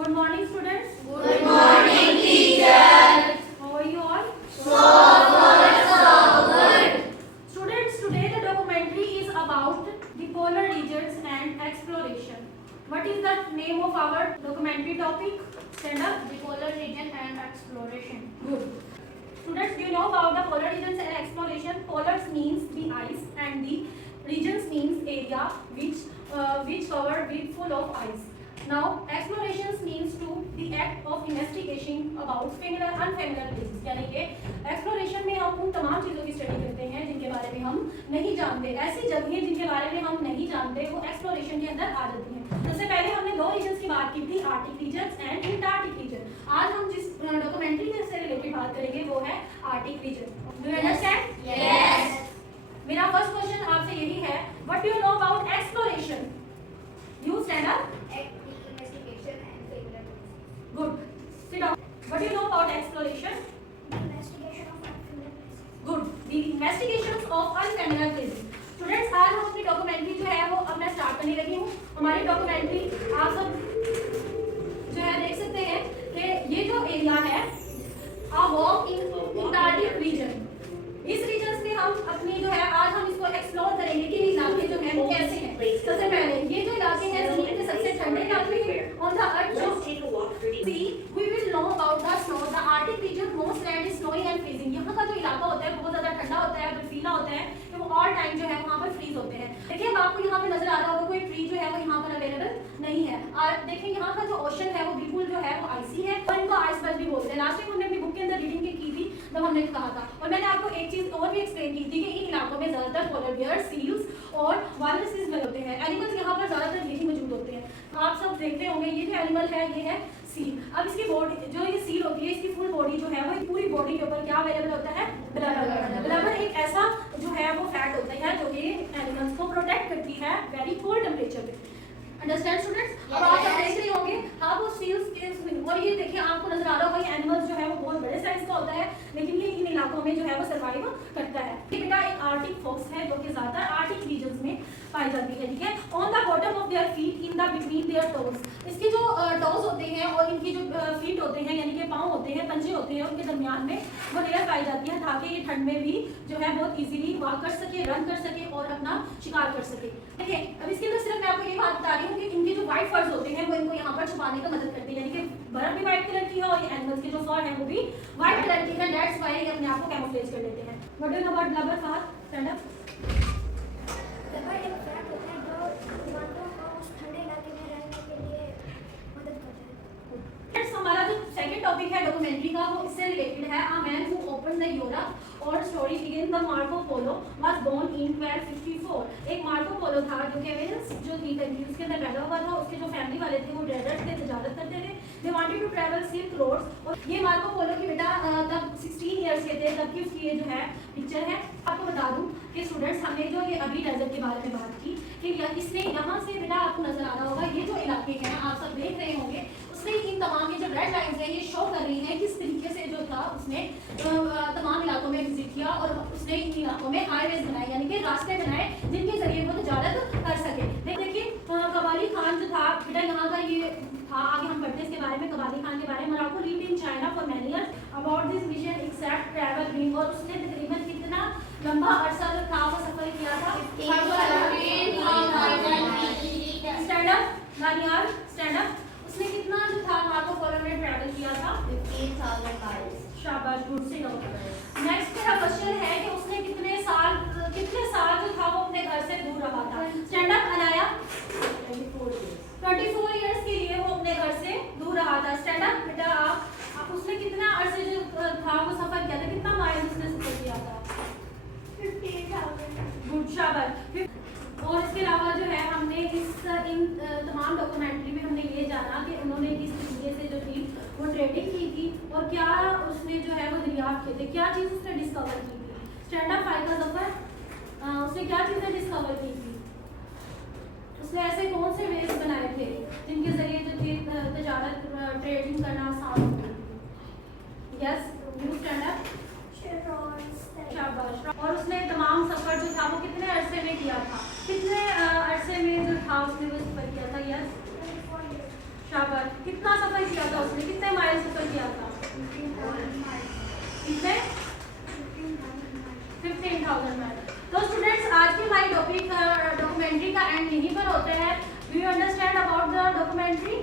Good morning, students. Good morning, teacher. How are you all? So good. Students, today the documentary is about the polar regions and exploration. What is the name of our documentary topic? Stand up. The polar region and exploration. Good. Students, do you know about the polar regions and exploration? Polars means the ice and the regions means area which covered with full of ice. Now, explorations means to the act of investigation about familiar unfamiliar places. यानी कि exploration में हम उन तमाम चीज़ों की study करते हैं जिनके बारे में हम नहीं जानते. ऐसी जगहें जिनके बारे में हम नहीं जानते वो exploration के अंदर आ जाती हैं. सबसे पहले हमने दो रीजन्स की बात की थी, Arctic regions and Antarctic region. आज हम जिस डॉक्यूमेंट्री से रिलेटेड बात करेंगे वो है Arctic region. Do you understand? Yes. मेरा फर्स्ट क्वेश्चन आपसे यही है, what do you know about exploration? You stand up. Investigation and familiar places. Good. Sit down. What do you know about exploration? Investigation of unfamiliar places. Good. The investigations of unfamiliar places. Students, आज हम अपनी documentary जो है वो अब मैं start करने लगी हूँ. हमारी डॉक्यूमेंट्री आप सब जो है देख सकते हैं कि ये जो एरिया है आ वॉक इन एंटार्क्टिक रीजन. इस रीजन में हम अपनी जो है आज हम इसको एक्सप्लोर करेंगे कि ये इलाके जो है वो कैसे हैं. सबसे पहले ये जो इलाके हैं जमीन के सबसे ठंडे इलाके हैं on the earth. See, we will know about the snow. The Arctic region, most land is snowy and freezing. यहाँ का जो इलाका होता है बहुत ज़्यादा ठंडा होता है, बर्फीला होता है, तो वो ऑल टाइम जो है वहाँ पर फ्रीज होते हैं. देखिए अब आपको यहाँ पे नजर आ रहा होगा कोई ट्री जो है वो यहाँ पर अवेलेबल नहीं है. और देखिए यहाँ का जो ओशन है वो बिल्कुल जो है वो आइसी है और इनको आइसबर्ग भी बोलते हैं. लास्ट टाइम हमने अपनी बुक के अंदर रीडिंग की थी तब हमने कहा था. और मैंने आपको एक चीज़ और भी एक्सप्लेन की थी कि इन इलाकों में ज़्यादातर पोलर बियर, सील्स और वालरसेस में होते हैं. एनिमल्स यहाँ पर ज़्यादातर यही मौजूद होते हैं. आप सब देखते होंगे ये जो एनिमल है ये है सील. अब इसकी बॉडी जो ये सील होती है इसकी फुल बॉडी जो है वो पूरी बॉडी के ऊपर क्या अवेलेबल होता है? ब्लबर. ब्लबर एक ऐसा जो है वो फैट होता है जो कि एनिमल्स को प्रोटेक्ट करती है वेरी कोल्ड टेम्परेचर पे. Understand students? अब आप सब देख रहे होंगे हाँ वो सील्स के और ये देखिए आपको नजर आ रहा होगा ये एनिमल्स जो है वो बहुत बड़े साइज का होता है लेकिन ये इन इलाकों में जो है वो सर्वाइव करता है. ये बेटा एक आर्टिक फॉक्स है जो कि ज्यादातर आर्टिक रीजन्स में पाई जाती है. ठीक है. On the bottom of their feet in the between their toes. इसके जो टोज होते हैं और इनकी जो फीट होते हैं यानी कि पाँव होते हैं, पंजे होते हैं, उनके दरमियान में वो लेयर पाई जाती है ताकि ये ठंड में भी जो है बहुत इजीली वॉक कर सके, रन कर सके और अपना शिकार कर सके. ठीक है. अब इसके अंदर सिर्फ मैं आपको ये बात बता रही हूँ कि इनके जो व्हाइट फर्स होते हैं वो इनको यहाँ पर छुपाने का मदद करते हैं. यानी कि बर्फ भी व्हाइट कलर की है और ये एनिमल्स के जो फर है वो भी व्हाइट कलर की है. दैट्स व्हाई ये अपने आप को कैमोफ्लेज कर लेते हैं. What do you know about blubber fur? Stand up. Blubber एक फैट होता है जो जानवरों को उस ठंडे इलाके में रहने के लिए मदद करता है. फ्रेंड्स हमारा जो सेकंड टॉपिक है डॉक्यूमेंट्री का वो इससे रिलेटेड है. A man who opened the Europe और story begin the Marco Polo was born in 1254. एक मार्को पोलो था जो कि वेल्स जो थी कंट्री उसके अंदर पैदा हुआ था. उसके जो फैमिली वाले थे वो ट्रेडर्स थे, तजारत करते थे. They wanted to travel silk roads. और ये मार्को पोलो की बेटा तब 16 इयर्स के थे तब की उसकी ये जो है पिक्चर है. आपको बता दूं कि स्टूडेंट्स हमने जो ये अभी डेजर्ट के बारे में बात की कि इसने यहाँ से बेटा आपको नजर आ रहा होगा ये जो इलाके हैं आप सब देख रहे होंगे उसने इन तमाम ये जो रेड लाइंस हैं ये शो कर रही हैं किस तरीके से जो था उसने तमाम इलाकों में विजिट किया और उसने इन इलाकों में हाईवेज बनाए यानी कि रास्ते बनाए जिनके जरिए वो तजारत कर सके. देखिए कबाली खान जो था बेटा यहाँ का ये था. आगे हम पढ़ते हैं इसके बारे में. कबाली खान के बारे में Morocco lead in China for many years about this mission except travel dream. और उसने तकरीबन कितना लंबा अरसा जो था वो सफर किया था. स्टैंड अप नानियार. Stand up. उसने कितना जो था मार्को पोलो में ट्रैवल किया था? 15,000 miles. शाबाश. गुड से नो. नेक्स्ट मेरा क्वेश्चन है कि उसने कितने साल जो था वो अपने घर से दूर रहा था? Stand up Anaya. 24 इयर्स के लिए वो अपने घर से दूर रहा था. स्टैंड अप बेटा आप उसने कितना अरसे जो था वो सफर किया था? कितना माइल उसने सफर किया था? 15,000. गुड. शाबाश. और इसके अलावा जो है हमने इन तमाम डॉक्यूमेंट्री में हमने ये जाना कि उन्होंने किस तरीके से जो थी वो ट्रेडिंग की थी और क्या उसने जो है वो दरियाफ्त किए थे, क्या चीज़ उसने डिस्कवर की थी. Stand up Faiqa Zafar. उसने क्या चीज़ें डिस्कवर की थी? उसने ऐसे कौन से वेज बनाए थे जिनके जरिए जो थी तजारत ट्रेडिंग करना आसान हो गई थी? यस. You stand up. शाबाश. और उसने तमाम सफर जो था वो कितने अरसे में किया था? कितने अरसे में जो था उसने वो सफर किया था? यस. शाबाश. पर कितना सफर किया था उसने, कितने माइल सफर किया था, कितने 15,000 माइल। तो स्टूडेंट्स आज की हमारी टॉपिक डॉक्यूमेंट्री का एंड यहीं पर होते हैं। Do you understand about the documentary?